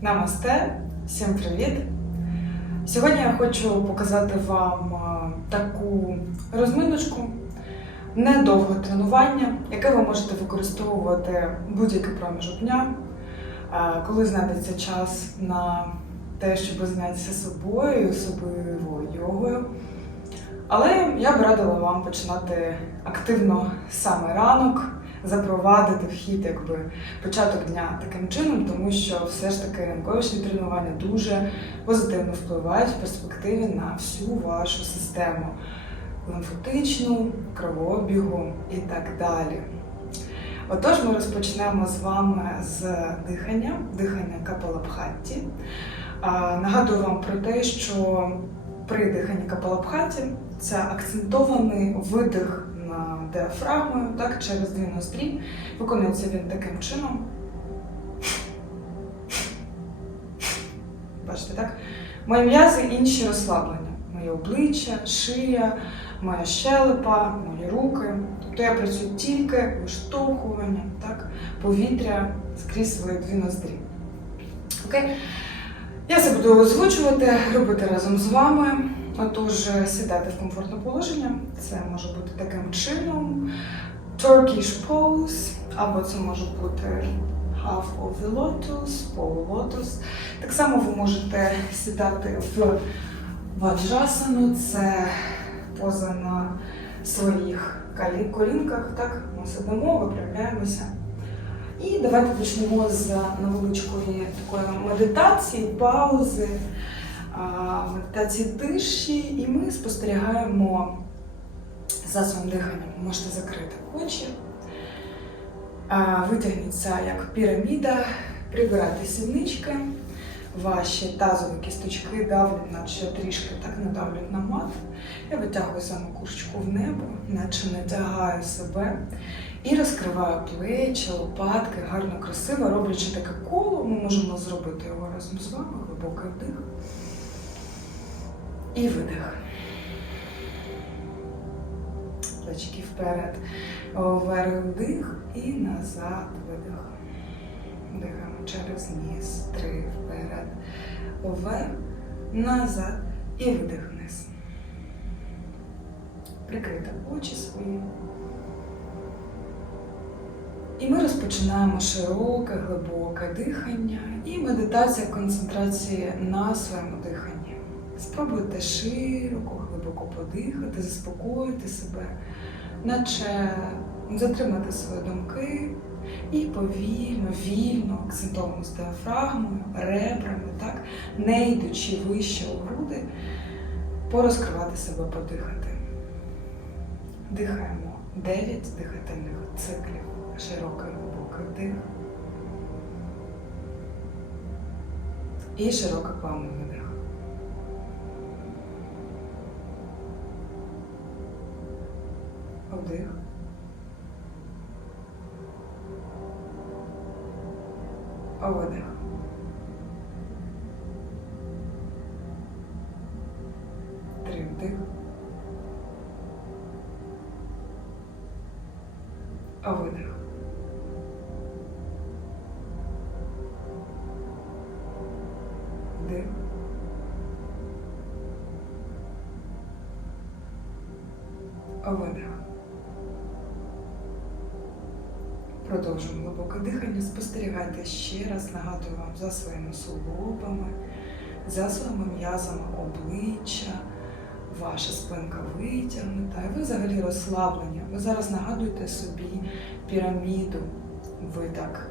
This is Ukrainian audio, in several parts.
Намасте, всім привіт! Сьогодні я хочу показати вам таку розминочку, недовге тренування, яке ви можете використовувати будь-який проміжок дня, коли знайдеться час на те, щоб зайнятися собою, особливо йогою. Але я б радила вам починати активно саме ранок, запровадити в хід якби початок дня таким чином, тому що все ж таки ранковішні тренування дуже позитивно впливають в перспективі на всю вашу систему лімфотичну, кровообігу і так далі. Отож, ми розпочнемо з вами з дихання, дихання капалабхатті. Нагадую вам про те, що при диханні капалабхаті це акцентований видих діафрагмою, так, через дві. Виконується він таким чином. Бачите, так? Мої м'язи інші розслаблення. Моє обличчя, шия, моя щелепа, мої руки. Тобто я працюю тільки виштовхуванням так, повітря скрізь свої дві ноздрі. Окей? Я це буду озвучувати, робити разом з вами. Отож, сідайте в комфортне положення. Це може бути таким чином. Turkish pose, або це може бути half of the lotus, полулотос. Так само ви можете сідати в ваджасану, це поза на своїх колінках. Так, ми сидимо, виправляємося. І давайте почнемо з невеличкої такої медитації, паузи, медитації тиші, і ми спостерігаємо за своїм диханням. Можете закрити очі, витягніться як піраміда, прибирайте сіднички, ваші тазові кісточки давлять, наче трішки так надавлять на мат. Я витягую саму курочку в небо, наче натягаю себе. І розкриваю плечі, лопатки, гарно, красиво, роблячи таке коло, ми можемо зробити його разом з вами, глибокий вдих. І видих. Плечики вперед. Вверх вдих і назад видих. Дихаємо через ніс. Три вперед. Вверх, назад і видих вниз. Прикрити очі свої. І ми розпочинаємо широке, глибоке дихання і медитація концентрації на своєму диханні. Спробуйте широко, глибоко подихати, заспокоїти себе, наче затримати свої думки і повільно, вільно, акцентовано з діафрагмою, ребрами, так, не йдучи вище у груди, порозкривати себе, подихати. Дихаємо 9 дихательних циклів. Широкий глибокий вдих. І широкий плавний видих. Вдих. Видих. Три Глибоке дихання. Спостерігайте ще раз, нагадую вам за своїми суглобами, за своїми м'язами обличчя, ваша спинка витягнута, і ви взагалі розслаблені. Ви зараз нагадуєте собі піраміду. Ви так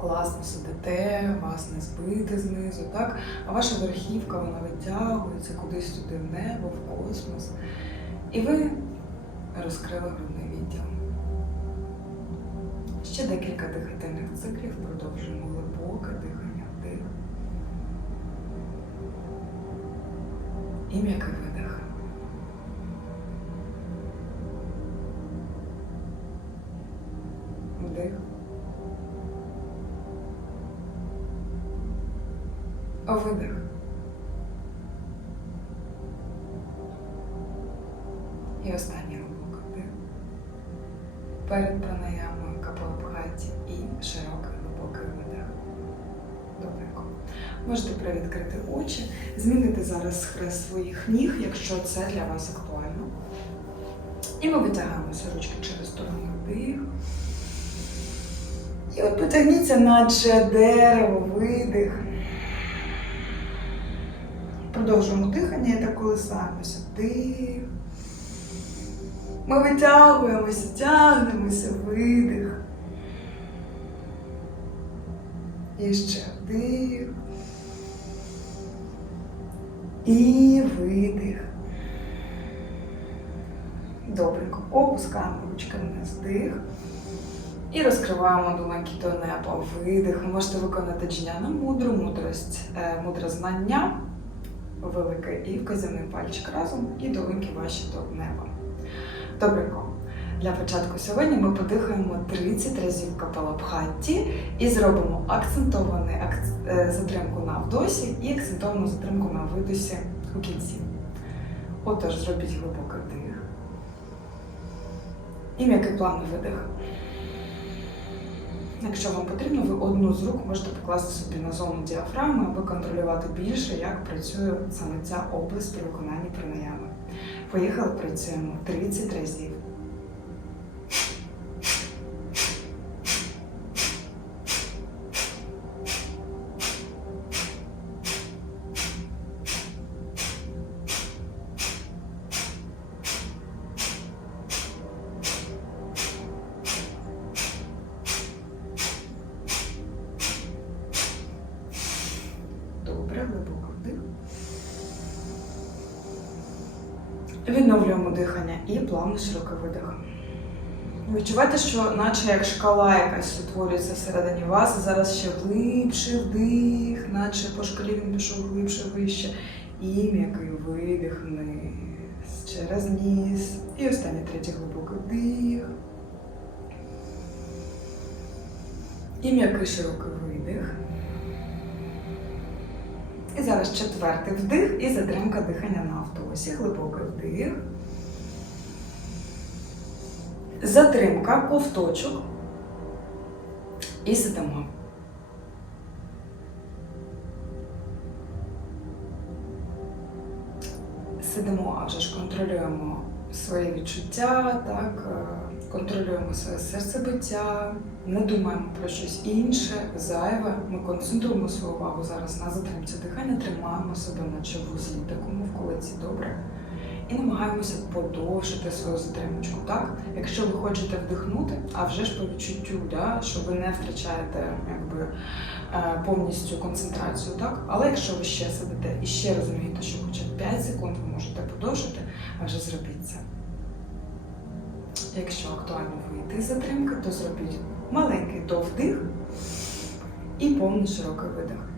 класно сидите, вас не збити знизу, так? А ваша верхівка вона витягується кудись туди в небо, в космос. І ви розкрили грудний. Ще декілька дихательних циклів, продовжуємо глибоке дихання, вдих. І м'який видих. Можете привідкрити очі, змінити зараз хрест своїх ніг, якщо це для вас актуально. І ми витягаємося ручки через сторону вдих. І от потягніться, наче дерево, видих. Продовжуємо дихання і так колисаємося. Вдих. Ми витягуємося, тягнемося, видих. І ще вдих. І видих. Добренько. Опускаємо ручки вниз здих. І розкриваємо долоньки до неба. Видих. Ви можете виконати джняна мудру, мудрость, е, мудре знання, велике і вказівний пальчик разом, і долоньки ваші до неба. Добренько. Для початку сьогодні ми подихаємо 30 разів капалабхатті і зробимо акцентовану е, затримку на вдосі і акцентовану затримку на видосі у кінці. Отож, зробіть глибокий вдих. І м'який плавний видих. Якщо вам потрібно, ви одну з рук можете покласти собі на зону діафрагми, аби контролювати більше, як працює саме ця область при виконанні пранаями. Поїхали, працюємо 30 разів. Відновлюємо дихання і плавно широкий видих. Відчуваєте, що наче як шкала якась утворюється всередині вас, зараз ще глибший вдих, наче по шкалі він пішов глибше, вище. І м'який видих вниз, через ніс. І останній третій глибокий вдих. І м'який широкий видих. І зараз четвертий вдих і затримка дихання на автосі. Глибокий вдих. Затримка, ковточок. І сидимо. Сидимо, а вже ж контролюємо свої відчуття, так, е, контролюємо своє серцебиття, не думаємо про щось інше, зайве. Ми концентруємо свою увагу зараз на затримці дихання, тримаємо себе наче в вузлі такому в колиці добре. І намагаємося подовжити свою затримочку. Так? Якщо ви хочете вдихнути, а вже ж по відчуттю, да, що ви не втрачаєте якби, е, повністю концентрацію, так? але якщо ви ще сидите і ще розумієте, що хоча б 5 секунд ви можете подовжити, вже зробіть це. Якщо актуально вийти з затримки, то зробіть маленький довдих і повний широкий видих.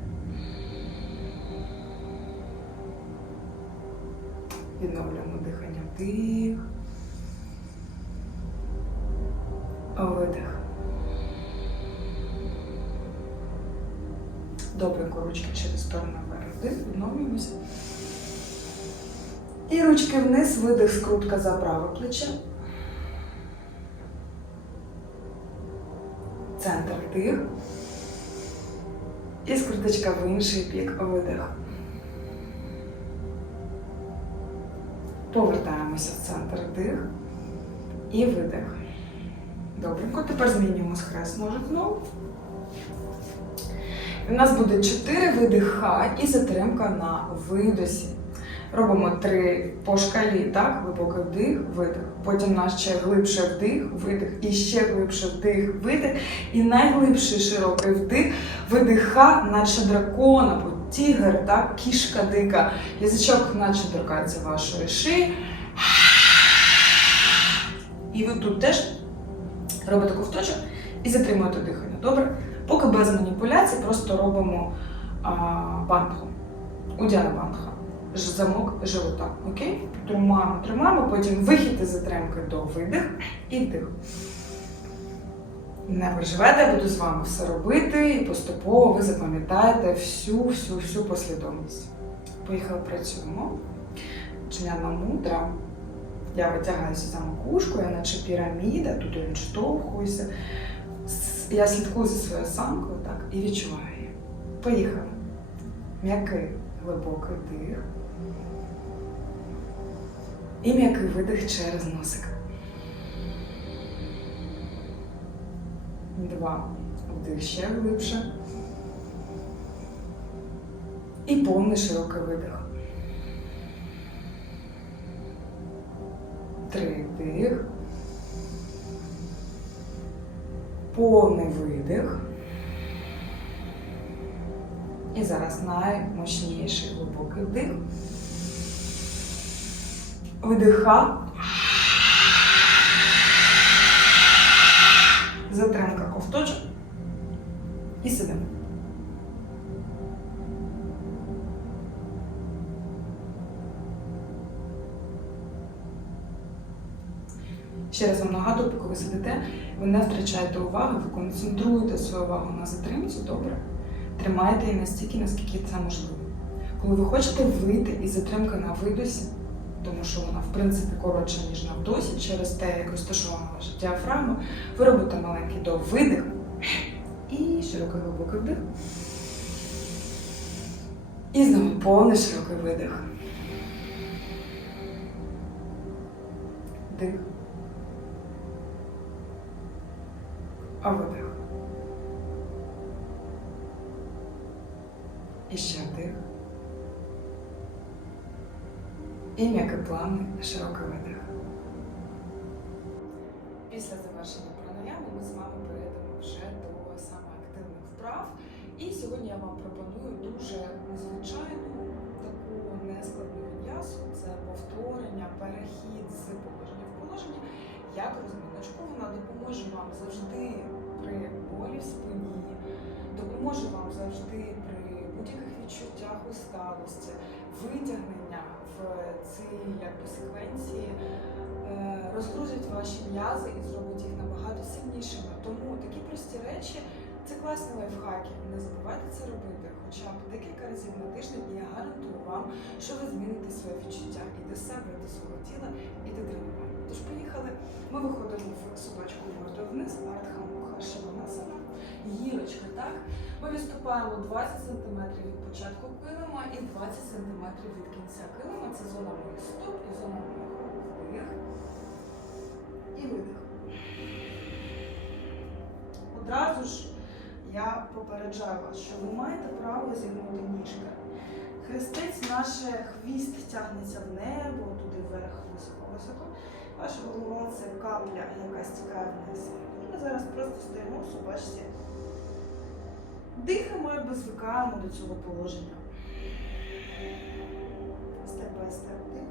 Відновлюємо дихання вдих. Видих. Добренько ручки через сторону вверх. Відновлюємося. І ручки вниз, видих, скрутка за праве плече. Центр вдих. І скруточка в інший бік видих. Повертаємося в центр вдих і видих. Добренько. Тепер змінюємо схрест ножик знову. У нас буде 4 видиха і затримка на видосі. Робимо три по шкалі, так, глибокий вдих, видих. Потім наш ще глибше вдих, видих, і ще глибше вдих, видих. І найглибший широкий вдих, видиха, наче дракон або тігр, так, кішка дика. Язичок наче торкається вашої шиї. І ви тут теж робите ковточок і затримуєте дихання. Добре? Поки без маніпуляцій, просто робимо а, бандху. Удяна бандха. Замок живота. Окей? Тримаємо, тримаємо, потім вихід із затримки до видих і вдих. Не переживайте, я буду з вами все робити, і поступово ви запам'ятаєте всю, всю, всю послідовність. Поїхали, працюємо. Чиняна мудра. Я витягаюся за макушку, я наче піраміда, тут я відштовхуюся. Я слідкую за своєю самкою так, і відчуваю її. Поїхали. М'який глибокий дих. І м'який видих через носик. Два. Вдих ще глибше. І повний широкий видих. Видиха. Затримка ковточок. І сидимо. Ще раз вам нагадую, поки ви сидите, ви не втрачаєте уваги, ви концентруєте свою увагу на затримці, добре? Тримайте її настільки, наскільки це можливо. Коли ви хочете вийти із затримки на видосі, тому що вона, в принципі, коротша, ніж на вдосі, через те, як розташована ваша діафрагма, ви робите маленький до видих і широкий глибокий вдих. І знову повний широкий видих. Вдих. А видих. І м'який плавний широкий видих. Після завершення пранаями ми з вами перейдемо вже до саме активних вправ. І сьогодні я вам пропоную дуже незвичайну таку нескладну віднясу. Це повторення, перехід з положення в положення, як розміночку. Вона допоможе вам завжди при болі в спині, допоможе вам завжди будь-яких відчуттях усталості, витягнення в цій якби, секвенції, е, розгрузять ваші м'язи і зробить їх набагато сильнішими. Тому такі прості речі це класні лайфхаки. Не забувайте це робити хоча б декілька разів на тиждень, і я гарантую вам, що ви зміните своє відчуття і до себе, до свого тіла, і до тренування. Тож поїхали. Ми виходимо в судочку мордою вниз, артхам Хашиванасана, гілочка, так? Ми відступаємо 20 см від початку килима і 20 см від кінця килима. Це зона моїх стоп і зона моїх. Вдих і видих. Одразу ж я попереджаю вас, що ви маєте право зігнути ніжки. Хрестець, наш хвіст тягнеться в небо, туди вверх, високо-високо. Голова це капля, яка стікає вниз. І ми зараз просто стоїмо в собачці. Дихаємо і звикаємо до цього положення. Степ бай степ дих.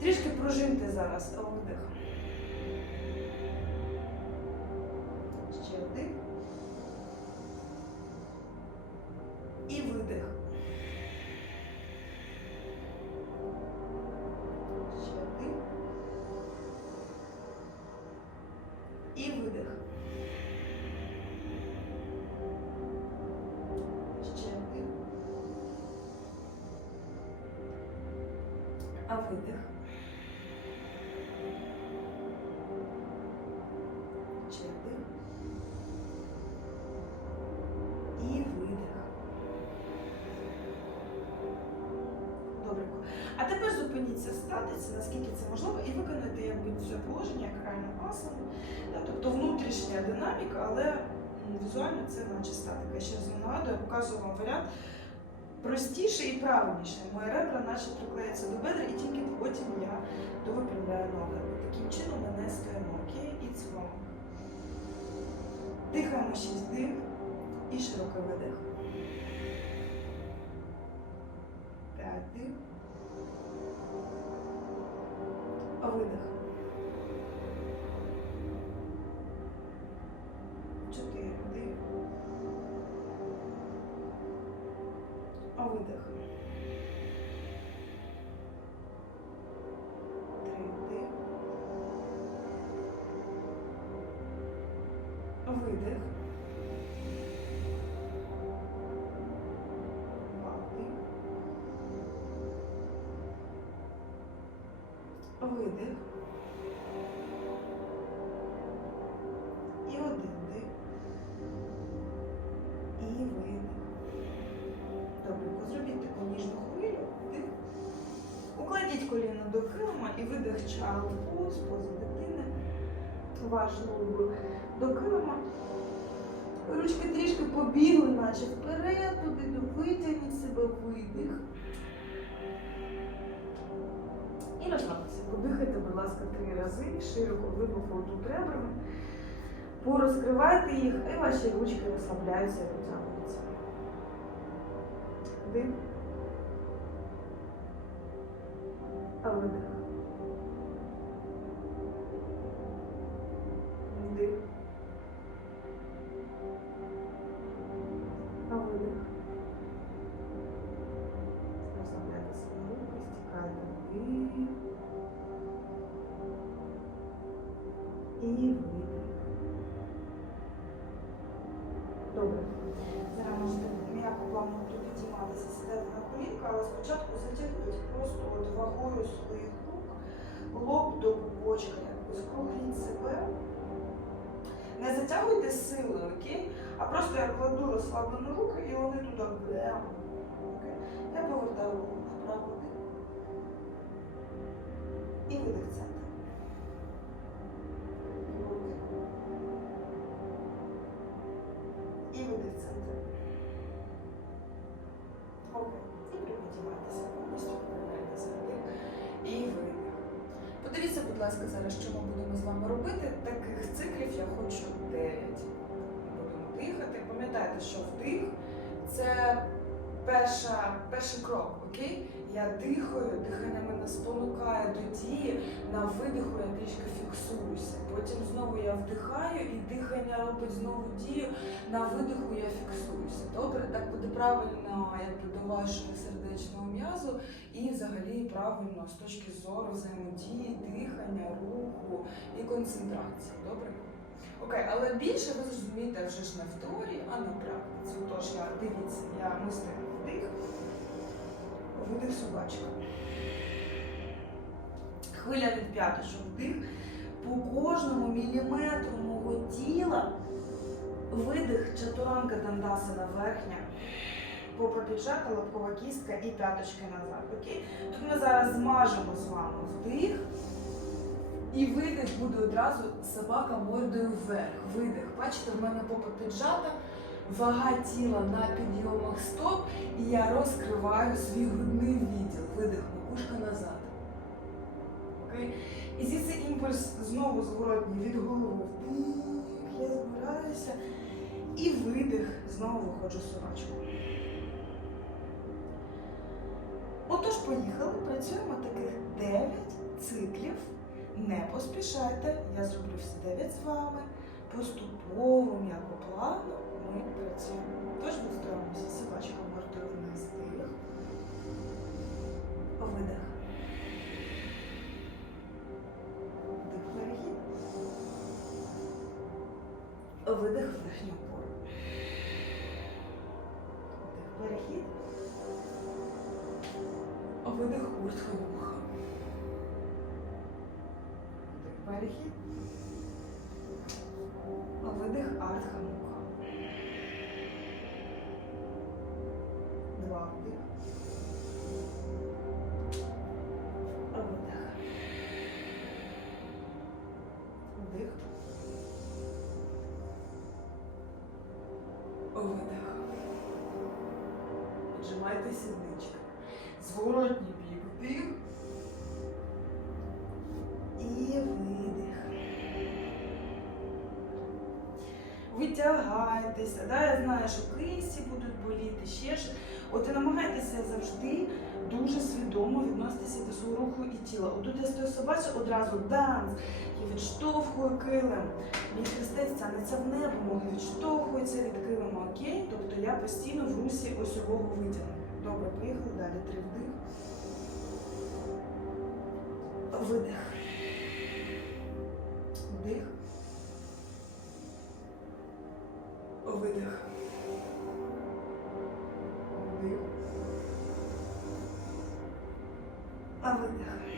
Трішки прожимте зараз вдих. І видих. Ще вдих. А видих. В статиці, наскільки це можливо, і виконайте якби це положення як реально. Да, Тобто внутрішня динаміка, але візуально це наче статика. Я ще раз нагадую, я показую вам варіант простіший і правильніший. Мої ребра наче приклеються до бедра, і тільки потім я довипрямляю ноги. Таким чином ми стоїмо. Окей, і цілому. Дихаємо шість дих і широкий видих. П'ять дих. Видих. Чотири дих. Видих. Три дих. Видих. видих. І один дих. І видих. Добре, зробіть таку ніжну хвилю. Вдих. Укладіть коліно до килима і видих child pose, поза дитини. Ваш до килима. Ручки трішки побігли, наче вперед, туди витягніть себе видих. І. Подихайте, будь ласка, три рази, широко, глибоко тут ребрами. Порозкривайте їх, і ваші ручки розслабляються і розтягуються. Дим. А видих. Добре. Зараз можете м'яко плавно підійматися, сідати на колінка, але спочатку затягніть просто от вагою своїх рук, лоб до пупочка, якби скругліть себе. Не затягуйте сили, окей? А просто я кладу розслаблені руки і вони туди. Окей? Я повертаю руку вправо. І видих центр. Перша, перший крок, окей? Я дихаю, дихання мене спонукає до дії, на видиху я трішки фіксуюся. Потім знову я вдихаю і дихання робить знову дію, на видиху я фіксуюся. Добре, так буде правильно якби, до вашого сердечного м'язу і взагалі правильно з точки зору взаємодії, дихання, руху і концентрації. Добре? Окей, але більше ви зрозумієте вже ж не в теорії, а на практиці. Тож я дивіться, я мислю вдих, видих собачка. Хвиля від п'яточок вдих. По кожному міліметру мого тіла видих чатуранка дандасана верхня. Попа піджата, лобкова кістка і п'яточки назад. Окей? Тут ми зараз змажемо з вами вдих. І видих буде одразу собака мордою вверх. Видих. Бачите, в мене попа піджата, вага тіла на підйомах стоп, і я розкриваю свій грудний відділ. Видих, макушка назад. Окей? І звідси імпульс знову зворотній від голови. Я збираюся. І видих, знову виходжу в собачку. Отож, поїхали, працюємо таких 9 циклів. Не поспішайте, я зроблю всі 9 з вами. Поступово, м'яко плавно ми працюємо. Тож відстроїмося, собачка мордою вниз, дих. Видих. Вдих перехід. Видих верхню опору. Вдих перехід. Видих куртка вуха. Вдих перехід. Піджимайте сіднички. Зворотній бік вдих. І видих. Витягайтеся. Да? Я знаю, що кисті будуть боліти, ще ж. От і намагайтеся завжди дуже свідомо відноситися до свого руху і тіла. Отут я стою собача, одразу данс. Я відштовхую килим. Мій хрестець тягнеться в небо, ноги відштовхуються від килима, окей? Тобто я постійно в русі осьового витягнення. Добре, поїхали далі. Три вдих. Видих. Вдих. Видих. Вдих. А видих.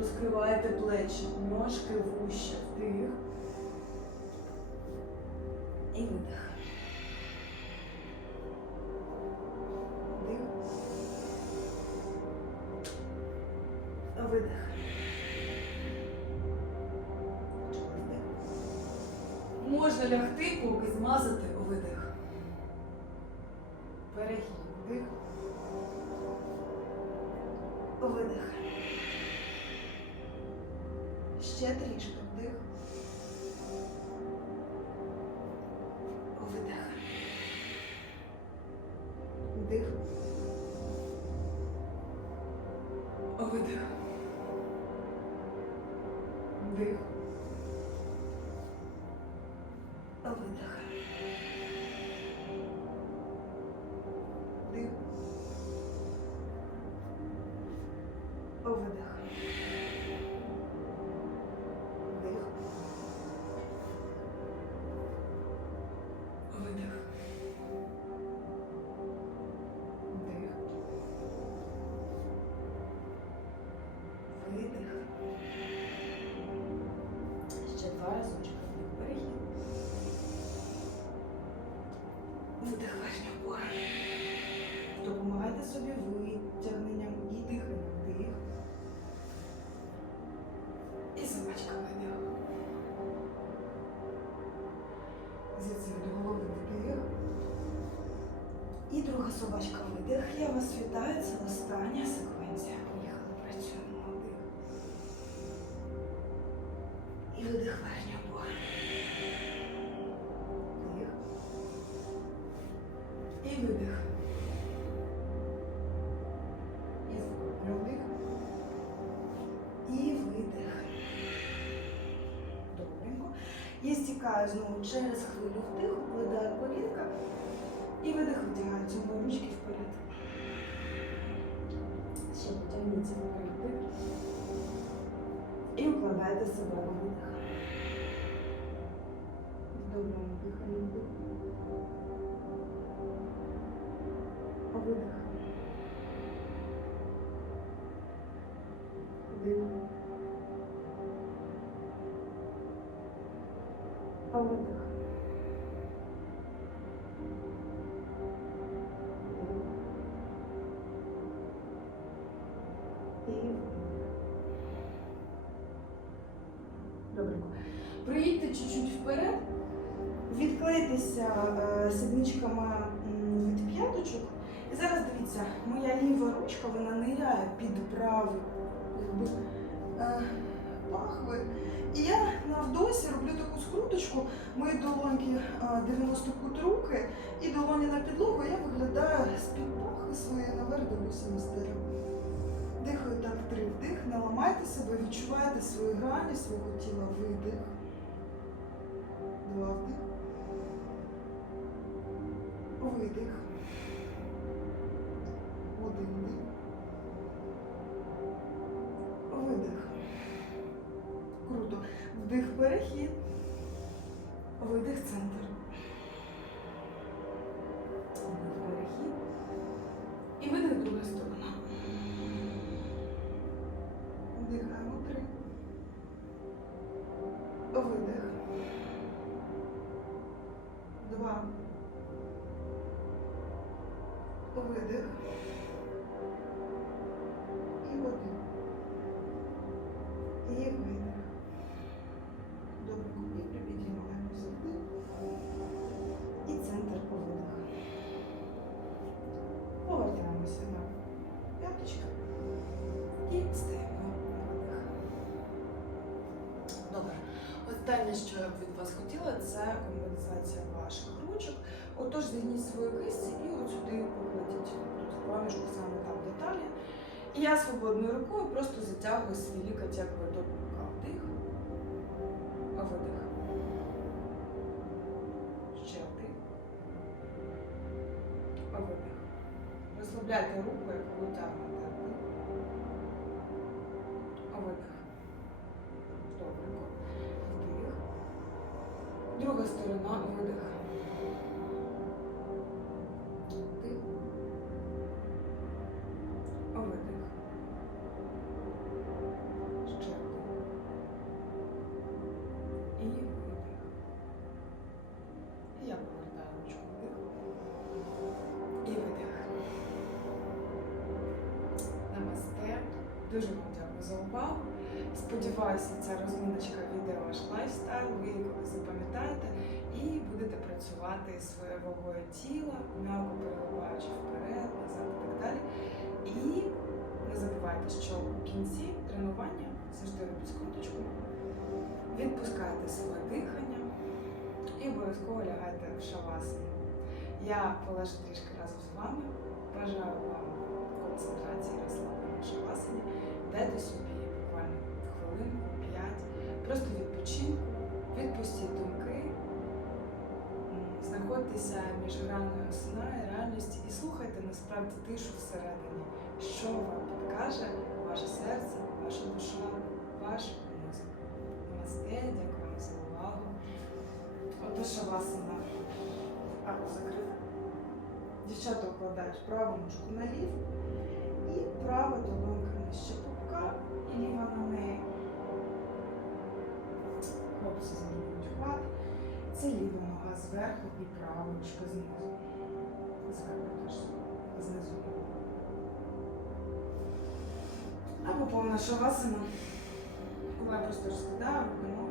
Розкривайте плечі, ножки вуще, вдих. І видих. Вдих. Видих. Можна лягти, поки змазати Видих. Видих. Я вас вітаю. Це остання секвенція. Поїхали, працюємо. Вдих. І видих верхню опору. Вдих. І видих. Я стікаю знову через хвилю І вкладайте себе на видих. В доброму диханні вдих. Видих. Вдих. Видих. Відклейтеся е, сідничками від п'яточок. І зараз дивіться, моя ліва ручка вона ниряє під праву е, пахви. І я навдосі роблю таку скруточку, мої долоньки е, 90 кут руки і долоні на підлогу, я виглядаю з-під пахви своєї наверх дивлюся на. Дихаю так три вдих, не ламайте себе, відчувайте свої грані свого тіла, видих. Два вдих. Видих. Один Останнє, що я б від вас хотіла, це компенсація ваших ручок. Отож, зігніть свої кисті і от сюди покладіть. Тут в проміжку саме там деталі. І я свободною рукою просто затягую свій лікоть якби до пупка. Вдих. Видих. Ще вдих. Видих. Розслабляйте руку, яку ви тягнете. видих. Вдих. Видих. Ще І видих. Я повертаю ручку вдих. І видих. Намасте. Дуже вам дякую за увагу. Сподіваюся, ця розміночка відео ваш лайфстайл, ви її запам'ятаєте будете працювати своєю вагою тіла, м'яко переливаючи вперед, назад і так далі. І не забувайте, що у кінці тренування завжди робіть скруточку, відпускайте своє дихання і обов'язково лягайте в шавасану. Я полежу трішки разом з вами. Бажаю вам концентрації, розслаблення в шавасані. Дайте собі буквально хвилинку, п'ять, просто відпочинку, відпустіть думки, знаходьтеся між граною сна і реальності і слухайте насправді тишу всередині, що вам підкаже ваше серце, ваша душа, ваш мозок. Намасте, дякую вам за увагу. Отож, шавасана. Або закрив. Дівчата укладають праву ножку на ліву і права долонька нижче пупка і ліва на неї. Хлопці змінюють хват. Це ліва нога зверху і правочка знизу. Зверху теж знизу. Або повна шавасана, коли я просто розкидаю руки,